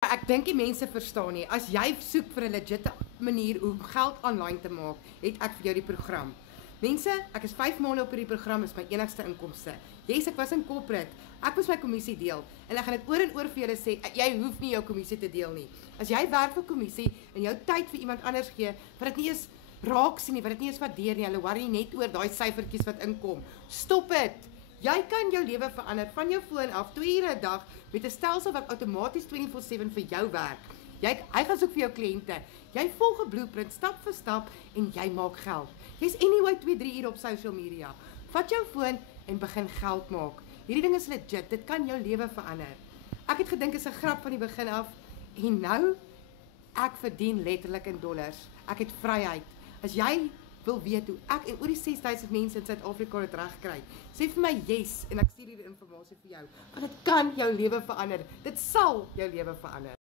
Ek dink die mense verstaan nie. As jy soek vir 'n legitte manier om geld aanlyn te maak, het ek vir jou die program. Mense, ek is 5 maande op hierdie program, is my enigste inkomste. Yes, ek was in corporate. Ek moes my kommissie deel en ek gaan dit oor en oor vir julle sê, jy hoef nie jou kommissie te deel nie. As jy werk vir kommissie en jou tyd vir iemand anders gee, wat dit nie eens raak sien nie, wat dit nie eens waardeer nie, hulle worry net oor daai syfertjies wat inkom. Stop dit. Jy kan jou lewe verander van jou foon af 2 ure 'n dag met 'n stelsel wat outomaties 24/7 vir jou werk. Hy gaan soek vir jou kliënte. Jy volg 'n blueprint stap vir stap en jy maak geld. Jy's anyway 2-3 ure op social media. Vat jou foon en begin geld maak. Hierdie ding is legit. Dit kan jou lewe verander. Ek het gedink is 'n grap van die begin af en nou ek verdien letterlik in dollars. Ek het vryheid. As jy wil weet hoe ek en oor die 6000 mense in Suid-Afrika dit regkry, sê vir my yes en ek stuur hierdie inligting vir jou. Want dit kan jou lewe verander. Dit sal jou lewe verander.